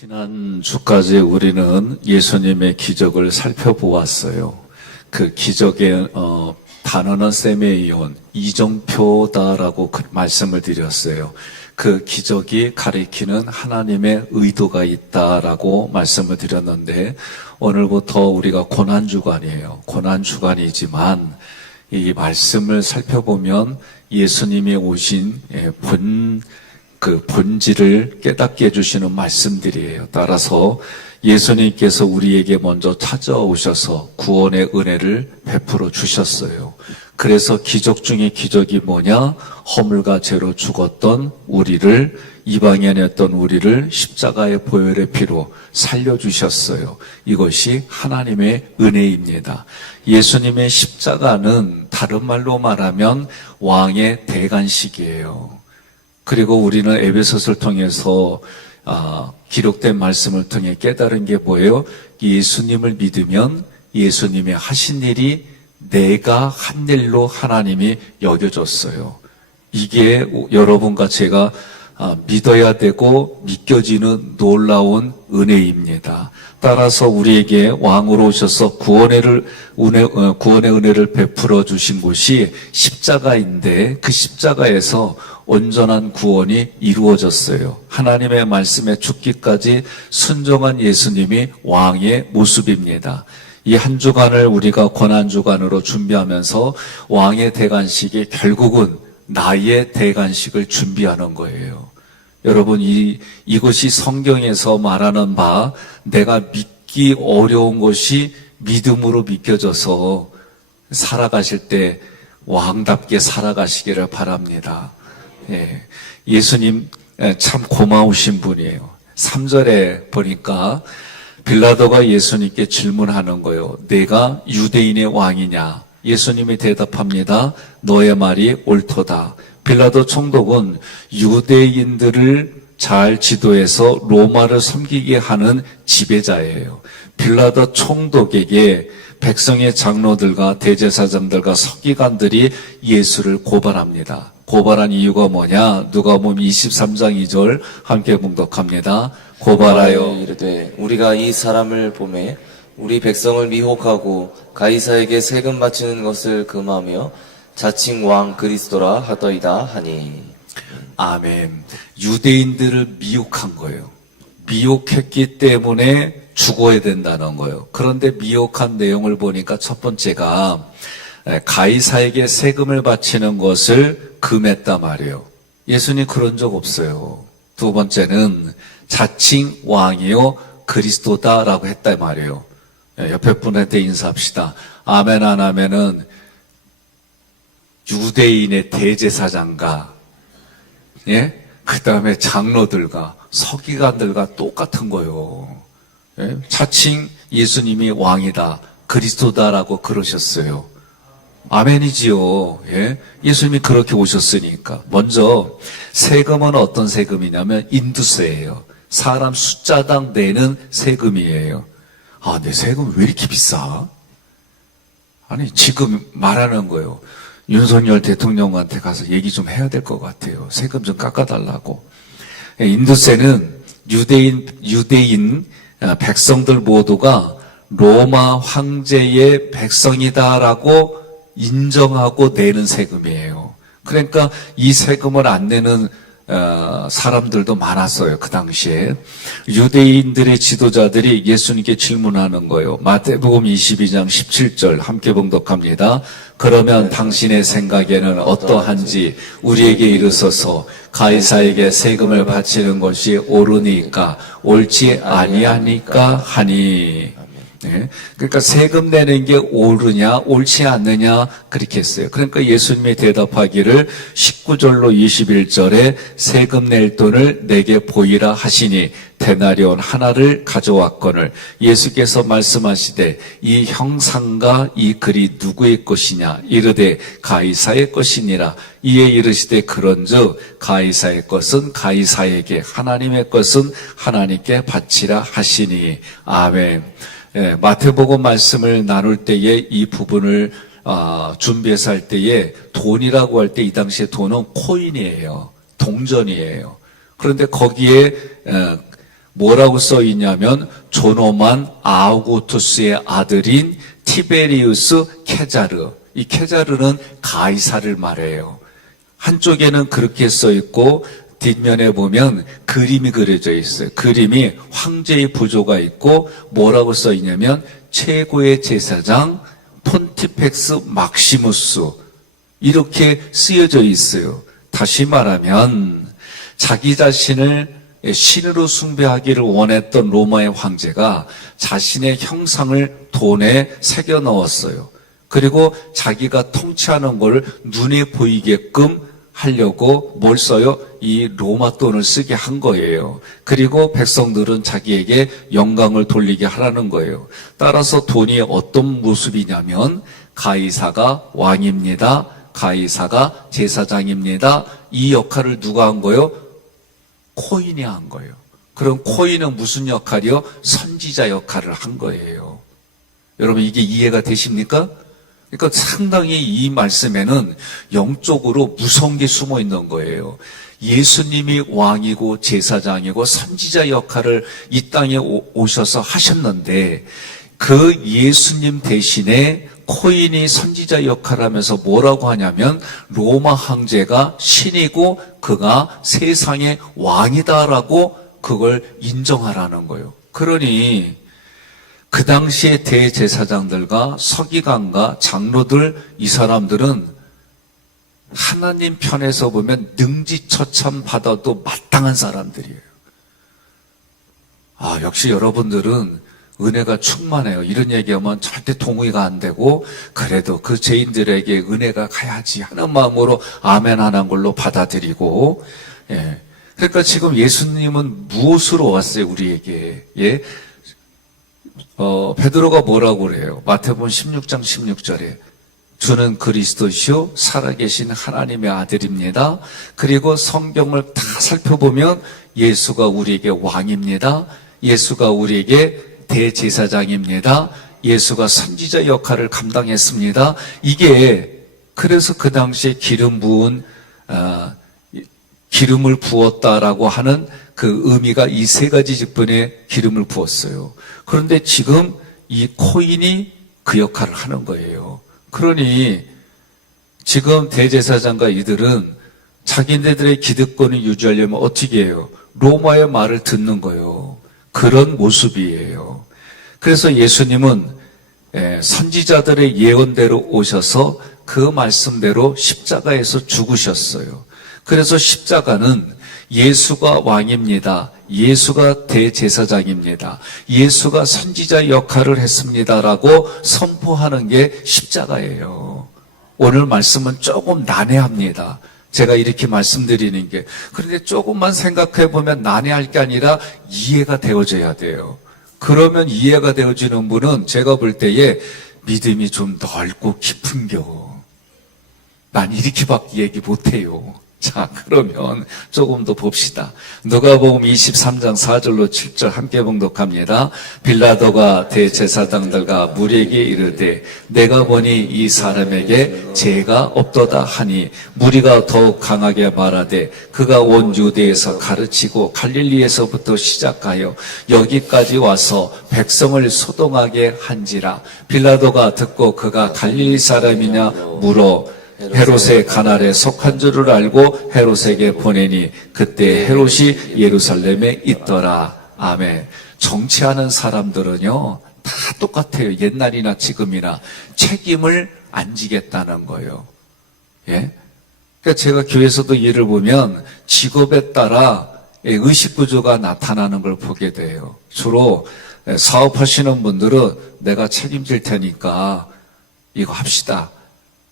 지난 주까지 우리는 예수님의 기적을 살펴보았어요. 그 기적의 단어는 세메이온, 이정표다라고 말씀을 드렸어요. 그 기적이 가리키는 하나님의 의도가 있다라고 말씀을 드렸는데, 오늘부터 우리가 고난주간이에요. 고난주간이지만 이 말씀을 살펴보면 예수님이 오신 그 본질을 깨닫게 해주시는 말씀들이에요. 따라서 예수님께서 우리에게 먼저 찾아오셔서 구원의 은혜를 베풀어 주셨어요. 그래서 기적 중에 기적이 뭐냐? 허물과 죄로 죽었던 우리를, 이방인이었던 우리를 십자가의 보혈의 피로 살려주셨어요. 이것이 하나님의 은혜입니다. 예수님의 십자가는 다른 말로 말하면 왕의 대관식이에요. 그리고 우리는 에베소서를 통해서 기록된 말씀을 통해 깨달은 게 뭐예요? 예수님을 믿으면 예수님이 하신 일이 내가 한 일로 하나님이 여겨졌어요. 이게 여러분과 제가 믿어야 되고 믿겨지는 놀라운 은혜입니다. 따라서 우리에게 왕으로 오셔서 구원의 은혜를 베풀어 주신 곳이 십자가인데, 그 십자가에서 온전한 구원이 이루어졌어요. 하나님의 말씀에 죽기까지 순종한 예수님이 왕의 모습입니다. 이 한 주간을 우리가 고난주간으로 준비하면서 왕의 대관식이 결국은 나의 대관식을 준비하는 거예요. 여러분, 이것이 성경에서 말하는 바, 내가 믿기 어려운 것이 믿음으로 믿겨져서 살아가실 때 왕답게 살아가시기를 바랍니다. 예, 예수님 참 고마우신 분이에요. 3절에 보니까 빌라도가 예수님께 질문하는 거예요. 내가 유대인의 왕이냐? 예수님이 대답합니다. 너의 말이 옳도다. 빌라도 총독은 유대인들을 잘 지도해서 로마를 섬기게 하는 지배자예요. 빌라도 총독에게 백성의 장로들과 대제사장들과 서기관들이 예수를 고발합니다. 고발한 이유가 뭐냐? 누가복음 23장 2절 함께 봉독합니다. 고발하여 이르되 우리가 이 사람을 보매 우리 백성을 미혹하고 가이사에게 세금 바치는 것을 금하며 자칭 왕 그리스도라 하더이다 하니. 아멘. 유대인들을 미혹한 거예요. 미혹했기 때문에 죽어야 된다는 거예요. 그런데 미혹한 내용을 보니까 첫 번째가 가이사에게 세금을 바치는 것을 금했다 말이에요. 예수님 그런 적 없어요. 두 번째는 자칭 왕이요 그리스도다라고 했다 말이에요. 옆에 분한테 인사합시다. 아멘 안 하면은 유대인의 대제사장과 그 다음에 장로들과 서기관들과 똑같은 거예요. 자칭 예수님이 왕이다, 그리스도다라고 그러셨어요. 아멘이지요. 예수님이 그렇게 오셨으니까. 먼저 세금은 어떤 세금이냐면 인두세예요. 사람 숫자당 내는 세금이에요. 내 세금 왜 이렇게 비싸? 아니, 지금 말하는 거예요. 윤석열 대통령한테 가서 얘기 좀 해야 될 것 같아요. 세금 좀 깎아달라고. 인두세는 유대인 백성들 모두가 로마 황제의 백성이다라고 인정하고 내는 세금이에요. 그러니까 이 세금을 안 내는 사람들도 많았어요. 그 당시에 유대인들의 지도자들이 예수님께 질문하는 거예요. 마태복음 22장 17절 함께 봉독합니다. 그러면 당신의 생각에는 어떠한지 우리에게 이르소서. 가이사에게 세금을 바치는 것이 옳으니까 옳지 아니하니까 하니. 그러니까 세금 내는 게 옳으냐 옳지 않느냐 그렇게 했어요. 그러니까 예수님이 대답하기를 19절로 21절에 세금 낼 돈을 내게 보이라 하시니 데나리온 하나를 가져왔거늘 예수께서 말씀하시되 이 형상과 이 글이 누구의 것이냐 이르되 가이사의 것이니라. 이에 이르시되 그런즉 가이사의 것은 가이사에게 하나님의 것은 하나님께 바치라 하시니. 아멘. 마태복음 말씀을 나눌 때에 이 부분을 준비해서 할 때에 돈이라고 할 때 이 당시에 돈은 코인이에요. 동전이에요. 그런데 거기에 뭐라고 써 있냐면 조노만 아우구투스의 아들인 티베리우스 케자르. 이 케자르는 가이사를 말해요. 한쪽에는 그렇게 써 있고 뒷면에 보면 그림이 그려져 있어요. 그림이 황제의 부조가 있고 뭐라고 써 있냐면 최고의 제사장 폰티펙스 막시무스 이렇게 쓰여져 있어요. 다시 말하면 자기 자신을 신으로 숭배하기를 원했던 로마의 황제가 자신의 형상을 돈에 새겨 넣었어요. 그리고 자기가 통치하는 걸 눈에 보이게끔 하려고 뭘 써요? 이 로마 돈을 쓰게 한 거예요. 그리고 백성들은 자기에게 영광을 돌리게 하라는 거예요. 따라서 돈이 어떤 모습이냐면 가이사가 왕입니다. 가이사가 제사장입니다. 이 역할을 누가 한 거예요? 코인이 한 거예요. 그럼 코인은 무슨 역할이요? 선지자 역할을 한 거예요. 여러분 이게 이해가 되십니까? 그러니까 상당히 이 말씀에는 영적으로 무서운 게 숨어 있는 거예요. 예수님이 왕이고 제사장이고 선지자 역할을 이 땅에 오셔서 하셨는데 그 예수님 대신에 코인이 선지자 역할을 하면서 뭐라고 하냐면 로마 황제가 신이고 그가 세상의 왕이다라고 그걸 인정하라는 거예요. 그러니 그 당시에 대제사장들과 서기관과 장로들 이 사람들은 하나님 편에서 보면 능지처참 받아도 마땅한 사람들이에요. 아, 역시 여러분들은 은혜가 충만해요. 이런 얘기하면 절대 동의가 안 되고 그래도 그 죄인들에게 은혜가 가야지 하는 마음으로 아멘 하는 걸로 받아들이고 예. 그러니까 지금 예수님은 무엇으로 왔어요? 우리에게 예. 베드로가 뭐라고 그래요? 마태복음 16장 16절에 주는 그리스도시요 살아계신 하나님의 아들입니다. 그리고 성경을 다 살펴보면 예수가 우리에게 왕입니다. 예수가 우리에게 대제사장입니다. 예수가 선지자 역할을 감당했습니다. 이게 그래서 그 당시에 기름을 부었다라고 하는 그 의미가 이 세 가지 직분에 기름을 부었어요. 그런데 지금 이 코인이 그 역할을 하는 거예요. 그러니 지금 대제사장과 이들은 자기네들의 기득권을 유지하려면 어떻게 해요? 로마의 말을 듣는 거예요. 그런 모습이에요. 그래서 예수님은 선지자들의 예언대로 오셔서 그 말씀대로 십자가에서 죽으셨어요. 그래서 십자가는 예수가 왕입니다. 예수가 대제사장입니다. 예수가 선지자 역할을 했습니다라고 선포하는 게 십자가예요. 오늘 말씀은 조금 난해합니다. 제가 이렇게 말씀드리는 게. 그런데 조금만 생각해 보면 난해할 게 아니라 이해가 되어져야 돼요. 그러면 이해가 되어지는 분은 제가 볼 때에 믿음이 좀 넓고 깊은 겨. 난 이렇게밖에 얘기 못해요. 자, 그러면 조금 더 봅시다. 누가복음 23장 4절로 7절 함께 봉독합니다. 빌라도가 대제사장들과 무리에게 이르되 내가 보니 이 사람에게 죄가 없도다 하니 무리가 더욱 강하게 말하되 그가 온 유대에서 가르치고 갈릴리에서부터 시작하여 여기까지 와서 백성을 소동하게 한지라. 빌라도가 듣고 그가 갈릴리 사람이냐 물어 헤롯의 관할에 속한 줄을 알고 헤롯에게 보내니 그때 헤롯이 예루살렘에 있더라. 아멘. 정치하는 사람들은요 다 똑같아요. 옛날이나 지금이나 책임을 안 지겠다는 거예요. 예? 그러니까 제가 교회에서도 예를 보면 직업에 따라 의식 구조가 나타나는 걸 보게 돼요. 주로 사업하시는 분들은 내가 책임질 테니까 이거 합시다.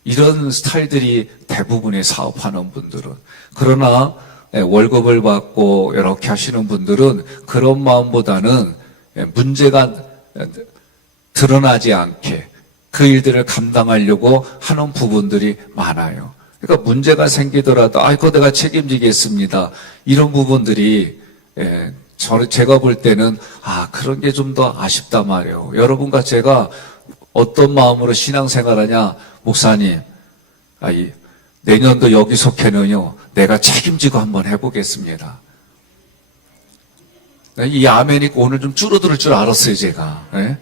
이런 스타일들이 대부분의 사업하는 분들은. 그러나 월급을 받고 이렇게 하시는 분들은 그런 마음보다는 문제가 드러나지 않게 그 일들을 감당하려고 하는 부분들이 많아요. 그러니까 문제가 생기더라도 아이고 내가 책임지겠습니다. 이런 부분들이 제가 볼 때는 그런 게 좀 더 아쉽다 말이에요. 여러분과 제가 어떤 마음으로 신앙생활하냐? 목사님, 내년도 여기 속해는요, 내가 책임지고 한번 해보겠습니다. 이 아멘이 오늘 좀 줄어들 줄 알았어요, 제가. 예?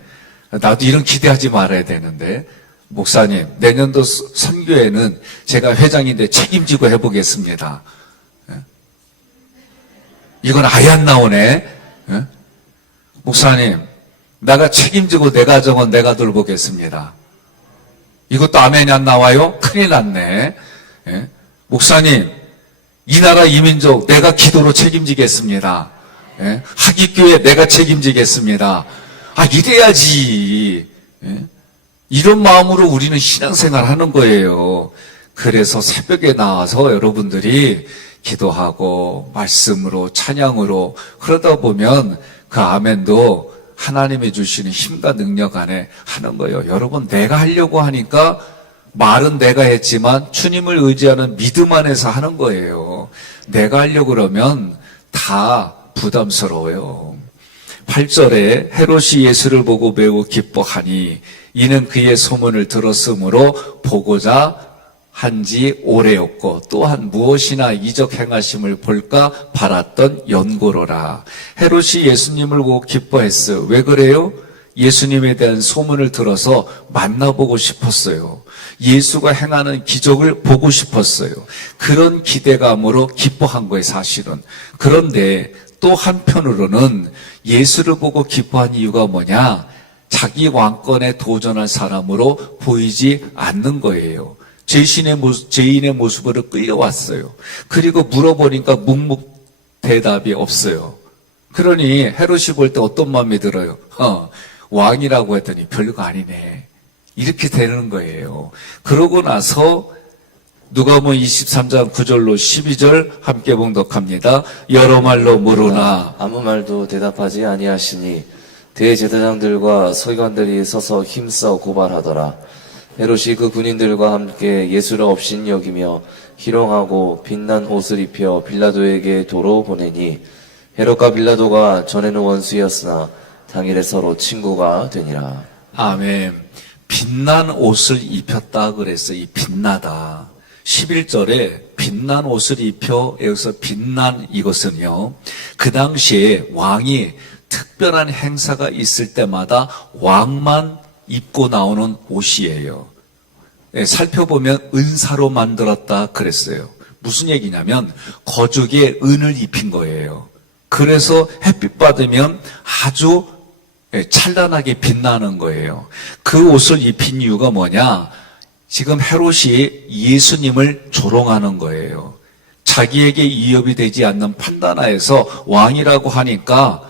나도 이런 기대하지 말아야 되는데. 목사님, 내년도 선교회는 제가 회장인데 책임지고 해보겠습니다. 예? 이건 아예 안 나오네. 예? 목사님, 내가 책임지고 내 가정은 내가 돌보겠습니다. 이것도 아멘이 안 나와요? 큰일 났네. 예? 목사님, 이 나라 이민족 내가 기도로 책임지겠습니다. 예? 하기교회 내가 책임지겠습니다. 아, 이래야지. 예? 이런 마음으로 우리는 신앙생활 하는 거예요. 그래서 새벽에 나와서 여러분들이 기도하고 말씀으로 찬양으로 그러다 보면 그 아멘도 하나님이 주시는 힘과 능력 안에 하는 거예요. 여러분, 내가 하려고 하니까 말은 내가 했지만 주님을 의지하는 믿음 안에서 하는 거예요. 내가 하려고 그러면 다 부담스러워요. 8절에 헤롯이 예수를 보고 매우 기뻐하니 이는 그의 소문을 들었으므로 보고자 한지 오래였고 또한 무엇이나 이적 행하심을 볼까 바랐던 연고로라. 헤롯이 예수님을 보고 기뻐했어요. 왜 그래요? 예수님에 대한 소문을 들어서 만나보고 싶었어요. 예수가 행하는 기적을 보고 싶었어요. 그런 기대감으로 기뻐한 거예요, 사실은. 그런데 또 한편으로는 예수를 보고 기뻐한 이유가 뭐냐? 자기 왕권에 도전할 사람으로 보이지 않는 거예요. 죄인의 모습으로 끌려왔어요. 그리고 물어보니까 묵묵대답이 없어요. 그러니 헤롯이 볼 때 어떤 마음이 들어요? 왕이라고 했더니 별거 아니네. 이렇게 되는 거예요. 그러고 나서 누가복음 23장 9절로 12절 함께 봉독합니다. 여러 말로 물으나 아무 말도 대답하지 아니하시니 대제사장들과 서기관들이 서서 힘써 고발하더라. 헤롯이 그 군인들과 함께 예수를 업신 여기며 희롱하고 빛난 옷을 입혀 빌라도에게 도로 보내니 헤롯과 빌라도가 전에는 원수였으나 당일에 서로 친구가 되니라. 아멘. 빛난 옷을 입혔다 그랬어요. 이 빛나다. 11절에 빛난 옷을 입혀 여기서 빛난 이것은요. 그 당시에 왕이 특별한 행사가 있을 때마다 왕만 입고 나오는 옷이에요. 살펴보면 은사로 만들었다 그랬어요. 무슨 얘기냐면 거죽에 은을 입힌 거예요. 그래서 햇빛 받으면 아주 찬란하게 빛나는 거예요. 그 옷을 입힌 이유가 뭐냐? 지금 헤롯이 예수님을 조롱하는 거예요. 자기에게 위협이 되지 않는 판단하에서 왕이라고 하니까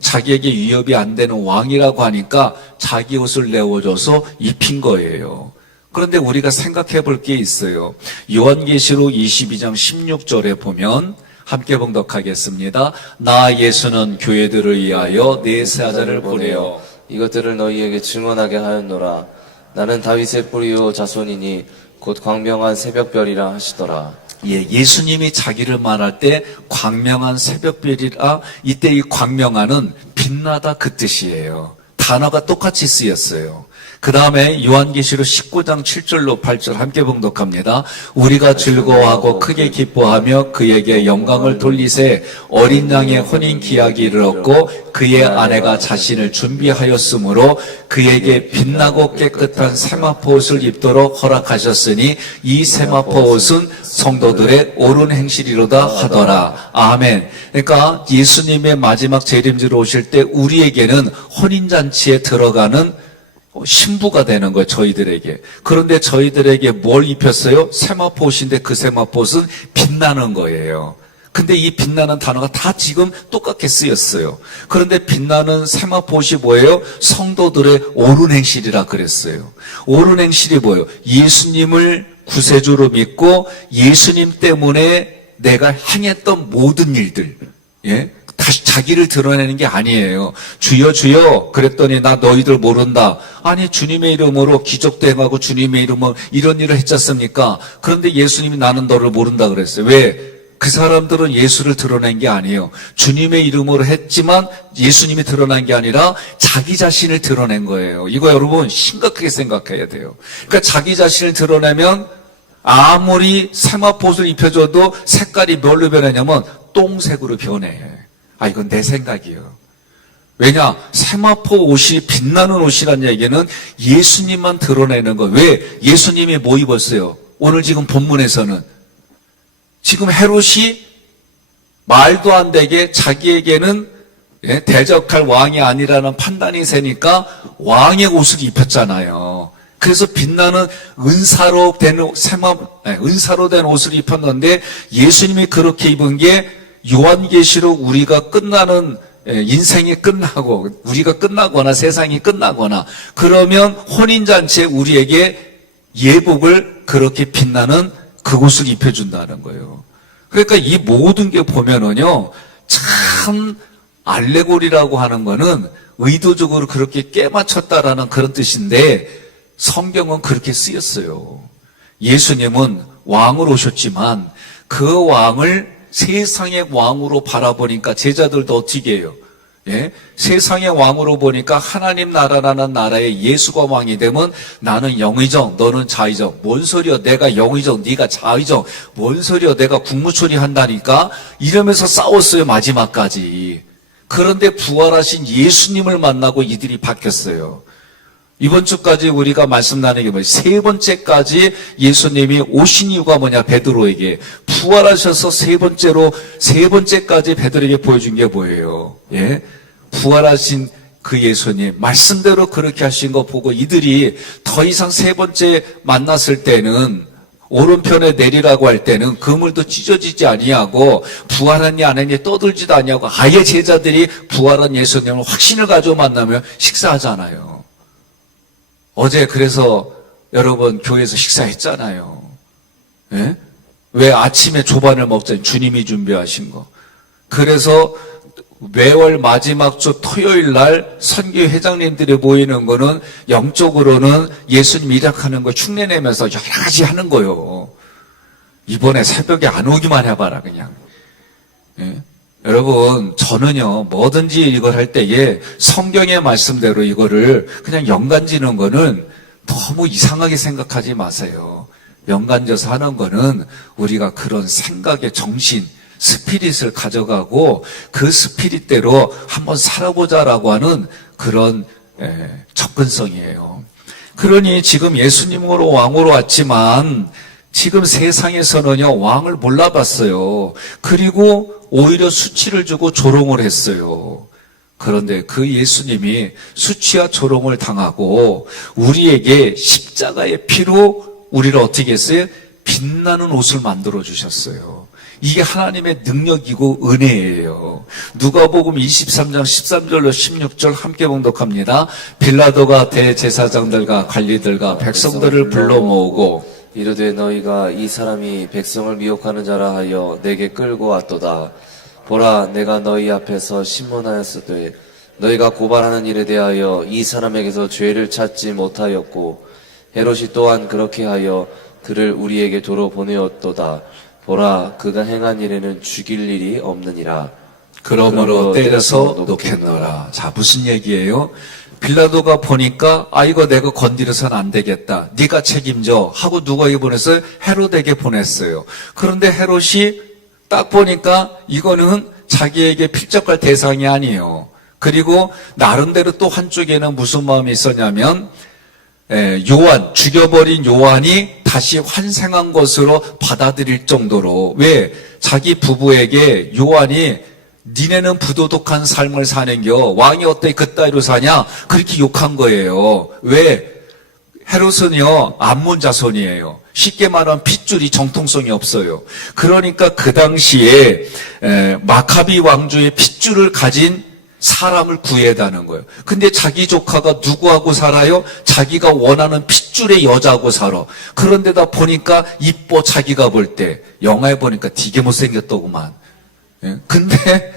자기에게 위협이 안 되는 왕이라고 하니까 자기 옷을 내어줘서 입힌 거예요. 그런데 우리가 생각해 볼 게 있어요. 요한계시록 22장 16절에 보면 함께 봉독하겠습니다. 나 예수는 교회들을 위하여 내 사자를 보내어 이것들을 너희에게 증언하게 하였노라. 나는 다윗의 뿌리요 자손이니 곧 광명한 새벽별이라 하시더라. 예수님이 자기를 말할 때 광명한 새벽별이라, 이때 이 광명한은 빛나다 그 뜻이에요. 단어가 똑같이 쓰였어요. 그 다음에 요한계시록 19장 7절로 8절 함께 봉독합니다. 우리가 즐거워하고 크게 기뻐하며 그에게 영광을 돌리세 어린 양의 혼인 기약이 이르렀고 그의 아내가 자신을 준비하였으므로 그에게 빛나고 깨끗한 세마포 옷을 입도록 허락하셨으니 이 세마포 옷은 성도들의 옳은 행실이로다 하더라. 아멘. 그러니까 예수님의 마지막 재림지로 오실 때 우리에게는 혼인잔치에 들어가는 신부가 되는 거예요, 저희들에게. 그런데 저희들에게 뭘 입혔어요? 세마포 옷인데 그 세마포 옷은 빛나는 거예요. 근데 이 빛나는 단어가 다 지금 똑같게 쓰였어요. 그런데 빛나는 세마포 옷이 뭐예요? 성도들의 옳은 행실이라 그랬어요. 옳은 행실이 뭐예요? 예수님을 구세주로 믿고 예수님 때문에 내가 행했던 모든 일들, 다시 자기를 드러내는 게 아니에요. 주여 주여 그랬더니 나 너희들 모른다. 아니 주님의 이름으로 기적도 행하고 주님의 이름으로 이런 일을 했지 않습니까? 그런데 예수님이 나는 너를 모른다 그랬어요. 왜? 그 사람들은 예수를 드러낸 게 아니에요. 주님의 이름으로 했지만 예수님이 드러난 게 아니라 자기 자신을 드러낸 거예요. 이거 여러분 심각하게 생각해야 돼요. 그러니까 자기 자신을 드러내면 아무리 세마포 옷을 입혀줘도 색깔이 뭘로 변하냐면 똥색으로 변해. 이건 내 생각이에요. 왜냐? 세마포 옷이 빛나는 옷이란 얘기는 예수님만 드러내는 거예요. 왜? 예수님이 뭐 입었어요? 오늘 지금 본문에서는 지금 헤롯이 말도 안 되게 자기에게는 대적할 왕이 아니라는 판단이 세니까 왕의 옷을 입혔잖아요. 그래서 빛나는 은사로 된 은사로 된 옷을 입혔는데 예수님이 그렇게 입은 게 요한계시록 우리가 끝나는 인생이 끝나고 우리가 끝나거나 세상이 끝나거나 그러면 혼인잔치에 우리에게 예복을 그렇게 빛나는 그곳을 입혀준다는 거예요. 그러니까 이 모든 게 보면은요, 참 알레고리라고 하는 거는 의도적으로 그렇게 깨맞췄다라는 그런 뜻인데 성경은 그렇게 쓰였어요. 예수님은 왕으로 오셨지만 그 왕을 세상의 왕으로 바라보니까 제자들도 어떻게 해요? 세상의 왕으로 보니까 하나님 나라라는 나라에 예수가 왕이 되면 나는 영의정, 너는 자의정. 뭔 소리야? 내가 영의정, 네가 자의정. 뭔 소리야? 내가 국무처리 한다니까? 이러면서 싸웠어요, 마지막까지. 그런데 부활하신 예수님을 만나고 이들이 바뀌었어요. 이번 주까지 우리가 말씀 나누는 게 뭐예요? 세 번째까지 예수님이 오신 이유가 뭐냐? 베드로에게 부활하셔서 세 번째까지 베드로에게 보여준 게 뭐예요? 부활하신 그 예수님 말씀대로 그렇게 하신 거 보고 이들이 더 이상 세 번째 만났을 때는 오른편에 내리라고 할 때는 그물도 찢어지지 아니하고 부활하니 안 했니 떠들지도 아니하고 아예 제자들이 부활한 예수님을 확신을 가지고 만나면 식사하잖아요. 어제 그래서 여러분 교회에서 식사했잖아요. 왜 아침에 조반을 먹잖아요. 주님이 준비하신 거. 그래서 매월 마지막 주 토요일 날 선교 회장님들이 모이는 거는 영적으로는 예수님 일약하는 거 흉내내면서 여러 가지 하는 거요. 이번에 새벽에 안 오기만 해봐라 그냥. 여러분 저는요 뭐든지 이걸 할 때에 성경의 말씀대로 이거를 그냥 연관지는 거는 너무 이상하게 생각하지 마세요. 연관져서 하는 거는 우리가 그런 생각의 정신 스피릿을 가져가고 그 스피릿대로 한번 살아보자라고 하는 그런 접근성이에요. 그러니 지금 예수님으로 왕으로 왔지만 지금 세상에서는요 왕을 몰라봤어요. 그리고 오히려 수치를 주고 조롱을 했어요. 그런데 그 예수님이 수치와 조롱을 당하고 우리에게 십자가의 피로 우리를 어떻게 했어요? 빛나는 옷을 만들어 주셨어요. 이게 하나님의 능력이고 은혜예요. 누가복음 23장 13절로 16절 함께 봉독합니다. 빌라도가 대제사장들과 관리들과 백성들을 불러 모으고 이르되 너희가 이 사람이 백성을 미혹하는 자라 하여 내게 끌고 왔도다. 보라, 내가 너희 앞에서 신문하였으되 너희가 고발하는 일에 대하여 이 사람에게서 죄를 찾지 못하였고 헤롯이 또한 그렇게 하여 그를 우리에게 도로 보내었도다. 보라, 그가 행한 일에는 죽일 일이 없느니라. 그러므로 때려서 놓겠노라. 자, 무슨 얘기예요? 빌라도가 보니까 이거 내가 건드려서는 안 되겠다. 네가 책임져 하고 누구에게 보냈어요? 헤롯에게 보냈어요. 그런데 헤롯이 딱 보니까 이거는 자기에게 필적할 대상이 아니에요. 그리고 나름대로 또 한쪽에는 무슨 마음이 있었냐면 죽여버린 요한이 다시 환생한 것으로 받아들일 정도로 왜 자기 부부에게 요한이 니네는 부도덕한 삶을 사는겨 왕이 어떻게 그따위로 사냐 그렇게 욕한 거예요. 왜? 헤롯은요 암몬 자손이에요. 쉽게 말하면 핏줄이 정통성이 없어요. 그러니까 그 당시에 마카비 왕조의 핏줄을 가진 사람을 구해다는 거예요. 근데 자기 조카가 누구하고 살아요? 자기가 원하는 핏줄의 여자하고 살아. 그런데다 보니까 이뻐 자기가 볼 때. 영화에 보니까 되게 못생겼더구만. 근데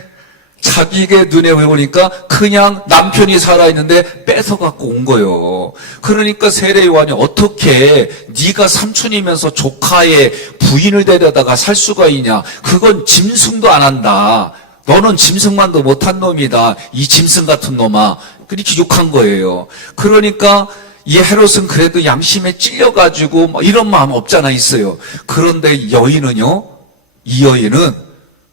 자기의 눈에 왜 보니까 그냥 남편이 살아있는데 뺏어갖고 온 거예요. 그러니까 세례 요한이 어떻게 네가 삼촌이면서 조카의 부인을 데려다가 살 수가 있냐. 그건 짐승도 안 한다. 너는 짐승만도 못한 놈이다. 이 짐승 같은 놈아. 그렇게 욕한 거예요. 그러니까 이 헤롯은 그래도 양심에 찔려가지고 이런 마음 없잖아 있어요. 그런데 이 여인은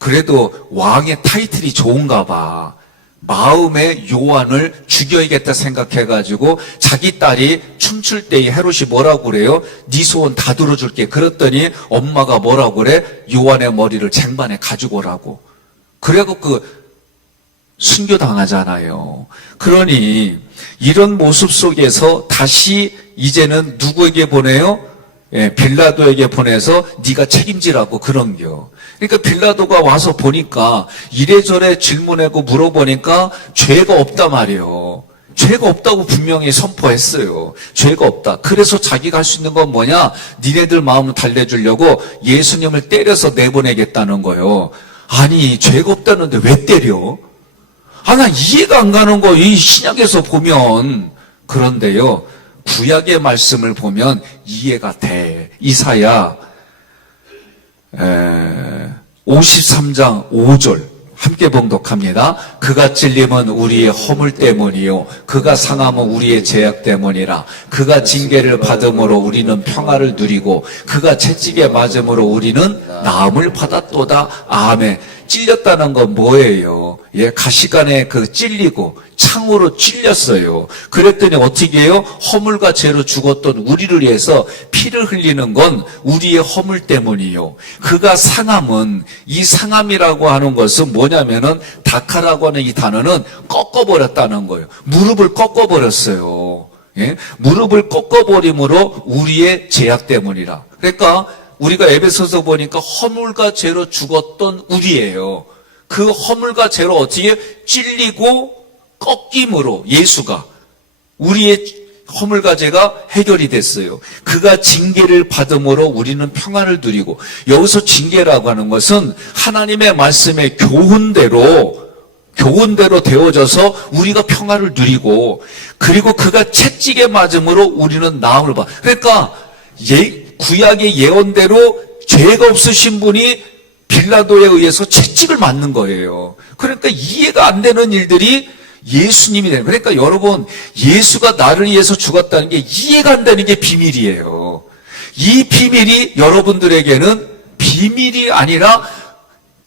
그래도 왕의 타이틀이 좋은가 봐. 마음에 요한을 죽여야겠다 생각해가지고 자기 딸이 춤출 때에 헤롯이 뭐라고 그래요? 네 소원 다 들어줄게. 그랬더니 엄마가 뭐라고 그래? 요한의 머리를 쟁반에 가지고 오라고. 그래갖고 순교당하잖아요. 그러니 이런 모습 속에서 다시 이제는 누구에게 보내요? 빌라도에게 보내서 네가 책임지라고 그런겨. 그러니까 빌라도가 와서 보니까 이래저래 질문하고 물어보니까 죄가 없단 말이에요. 죄가 없다고 분명히 선포했어요. 죄가 없다. 그래서 자기가 할 수 있는 건 뭐냐? 니네들 마음을 달래주려고 예수님을 때려서 내보내겠다는 거예요. 아니, 죄가 없다는데 왜 때려? 나 이해가 안 가는 거, 이 신약에서 보면. 그런데요, 구약의 말씀을 보면 이해가 돼. 이사야 53장 5절 함께 봉독합니다. 그가 찔림은 우리의 허물 때문이요 그가 상함은 우리의 죄악 때문이라. 그가 징계를 받음으로 우리는 평화를 누리고 그가 채찍에 맞음으로 우리는 나음을 받았도다. 아멘. 찔렸다는 건 뭐예요? 가시관에 찔리고 창으로 찔렸어요. 그랬더니 어떻게 해요? 허물과 죄로 죽었던 우리를 위해서 피를 흘리는 건 우리의 허물 때문이요. 그가 상함은, 이 상함이라고 하는 것은 뭐냐면은 다카라고 하는 이 단어는 꺾어버렸다는 거예요. 무릎을 꺾어버렸어요. 무릎을 꺾어버림으로 우리의 죄악 때문이라. 그러니까 우리가 에베소서 보니까 허물과 죄로 죽었던 우리예요. 그 허물과 죄로 어떻게 찔리고 꺾임으로 예수가 우리의 허물과 죄가 해결이 됐어요. 그가 징계를 받음으로 우리는 평안을 누리고, 여기서 징계라고 하는 것은 하나님의 말씀의 교훈대로 되어져서 우리가 평안을 누리고, 그리고 그가 채찍에 맞음으로 우리는 나음을 받아. 그러니까 구약의 예언대로 죄가 없으신 분이 빌라도에 의해서 채찍을 맞는 거예요. 그러니까 이해가 안 되는 일들이 예수님이 되는. 그러니까 여러분, 예수가 나를 위해서 죽었다는 게 이해가 안 되는 게 비밀이에요. 이 비밀이 여러분들에게는 비밀이 아니라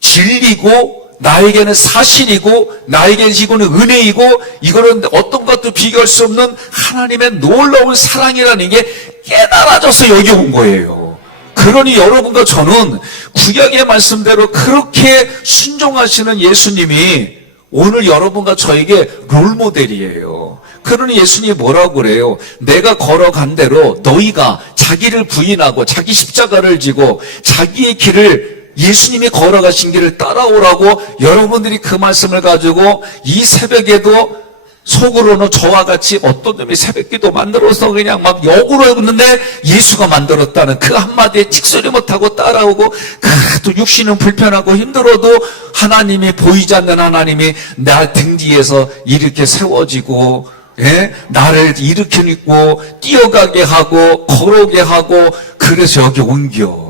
진리고, 나에게는 사실이고, 나에게는 이거는 은혜이고, 이거는 어떤 것도 비교할 수 없는 하나님의 놀라운 사랑이라는 게 깨달아져서 여기 온 거예요. 그러니 여러분과 저는 구약의 말씀대로 그렇게 순종하시는 예수님이 오늘 여러분과 저에게 롤모델이에요. 그러니 예수님이 뭐라고 그래요? 내가 걸어간 대로 너희가 자기를 부인하고 자기 십자가를 지고 자기의 길을, 예수님이 걸어가신 길을 따라오라고 여러분들이 그 말씀을 가지고 이 새벽에도 속으로는 저와 같이 어떤 놈이 새벽기도 만들어서 그냥 막 역으로 했는데 예수가 만들었다는 그 한마디에 찍소리 못하고 따라오고, 그래도 육신은 불편하고 힘들어도 하나님이, 보이지 않는 하나님이 나 등 뒤에서 이렇게 세워지고, 나를 일으키고 뛰어가게 하고 걸어오게 하고, 그래서 여기 옮겨.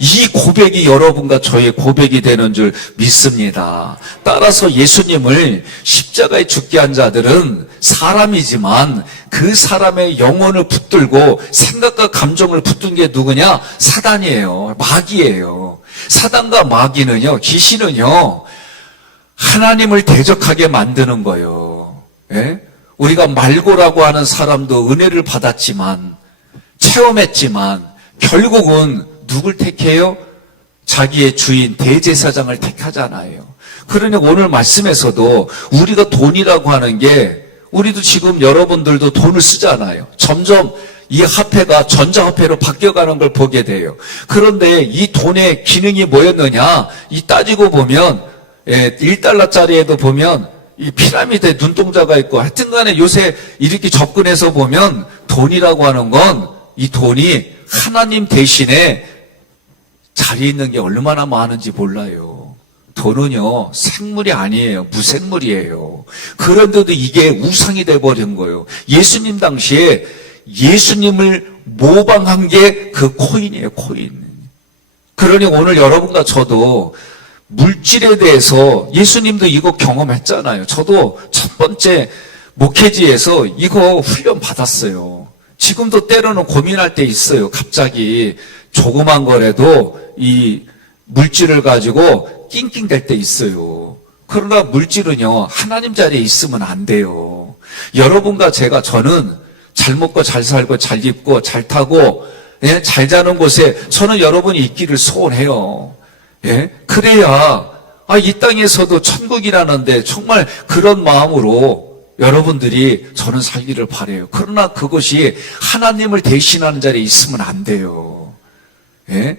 이 고백이 여러분과 저의 고백이 되는 줄 믿습니다. 따라서 예수님을 십자가에 죽게 한 자들은 사람이지만 그 사람의 영혼을 붙들고 생각과 감정을 붙든 게 누구냐? 사단이에요. 마귀예요. 사단과 마귀는요, 귀신은요, 하나님을 대적하게 만드는 거예요. 우리가 말고라고 하는 사람도 은혜를 받았지만, 체험했지만, 결국은 누굴 택해요? 자기의 주인 대제사장을 택하잖아요. 그러니 오늘 말씀에서도 우리가 돈이라고 하는 게, 우리도 지금 여러분들도 돈을 쓰잖아요. 점점 이 화폐가 전자화폐로 바뀌어가는 걸 보게 돼요. 그런데 이 돈의 기능이 뭐였느냐? 이 따지고 보면 1달러짜리에도 보면 이 피라미드에 눈동자가 있고, 하여튼 간에 요새 이렇게 접근해서 보면 돈이라고 하는 건, 이 돈이 하나님 대신에 자리에 있는 게 얼마나 많은지 몰라요. 돈은요, 생물이 아니에요. 무생물이에요. 그런데도 이게 우상이 돼버린 거예요. 예수님 당시에 예수님을 모방한 게 그 코인이에요, 코인. 그러니 오늘 여러분과 저도 물질에 대해서, 예수님도 이거 경험했잖아요. 저도 첫 번째 목회지에서 이거 훈련 받았어요. 지금도 때로는 고민할 때 있어요. 갑자기 조그만 거라도 이 물질을 가지고 또 낑낑댈 때 있어요. 그러나 물질은요, 하나님 자리에 있으면 안 돼요. 여러분과 저는 잘 먹고 잘 살고 잘 입고 잘 타고, 예, 잘 자는 곳에 저는 여러분이 있기를 소원해요. 예, 그래야, 이 땅에서도 천국이라는데 정말 그런 마음으로 여러분들이 저는 살기를 바라요. 그러나 그것이 하나님을 대신하는 자리에 있으면 안 돼요. 예?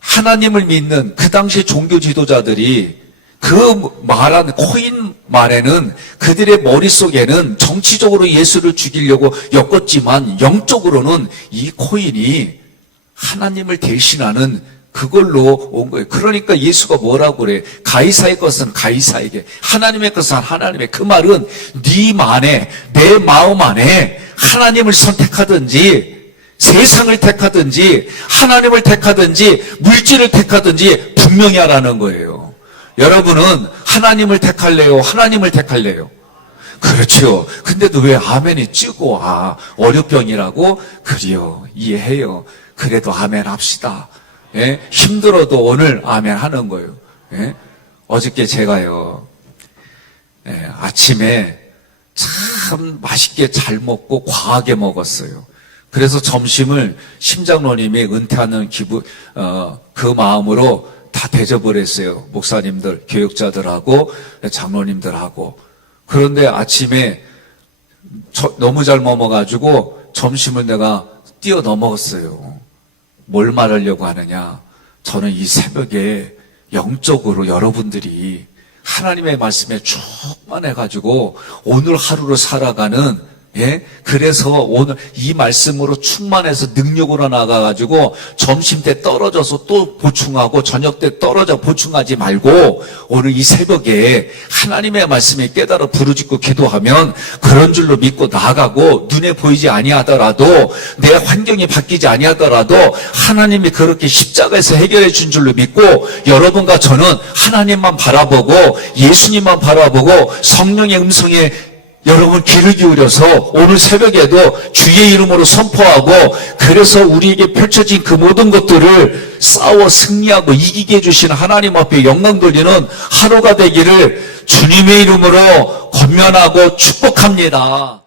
하나님을 믿는 그 당시 종교 지도자들이 그 말한 코인 말에는 그들의 머릿속에는 정치적으로 예수를 죽이려고 엮었지만 영적으로는 이 코인이 하나님을 대신하는 그걸로 온 거예요. 그러니까 예수가 뭐라고 그래? 가이사의 것은 가이사에게, 하나님의 것은 하나님의. 그 말은 네 안에, 내 마음 안에 하나님을 선택하든지 세상을 택하든지 하나님을 택하든지 물질을 택하든지 분명히 하라는 거예요. 여러분은 하나님을 택할래요? 하나님을 택할래요? 그렇죠. 근데도 왜 아멘이 찌고 와? 월요병이라고? 그래요. 이해해요. 그래도 아멘 합시다. 예? 힘들어도 오늘 아멘 하는 거예요. 예? 어저께 제가요, 예, 아침에 참 맛있게 잘 먹고 과하게 먹었어요. 그래서 점심을 심장로님이 은퇴하는 그 마음으로 다 대접을 목사님들, 교육자들하고 장로님들하고. 그런데 아침에 너무 잘 먹어가지고 점심을 내가 뛰어넘었어요. 뭘 말하려고 하느냐? 저는 이 새벽에 영적으로 여러분들이 하나님의 말씀에 충만해가지고 오늘 하루를 살아가는, 예? 그래서 오늘 이 말씀으로 충만해서 능력으로 나가가지고 점심 때 떨어져서 또 보충하고 저녁 때 떨어져 보충하지 말고 오늘 이 새벽에 하나님의 말씀에 깨달아 부르짖고 기도하면 그런 줄로 믿고 나아가고 눈에 보이지 아니하더라도 내 환경이 바뀌지 아니하더라도 하나님이 그렇게 십자가에서 해결해 준 줄로 믿고 여러분과 저는 하나님만 바라보고 예수님만 바라보고 성령의 음성에 여러분 귀를 기울여서 오늘 새벽에도 주의 이름으로 선포하고 그래서 우리에게 펼쳐진 그 모든 것들을 싸워 승리하고 이기게 해주신 하나님 앞에 영광 돌리는 하루가 되기를 주님의 이름으로 권면하고 축복합니다.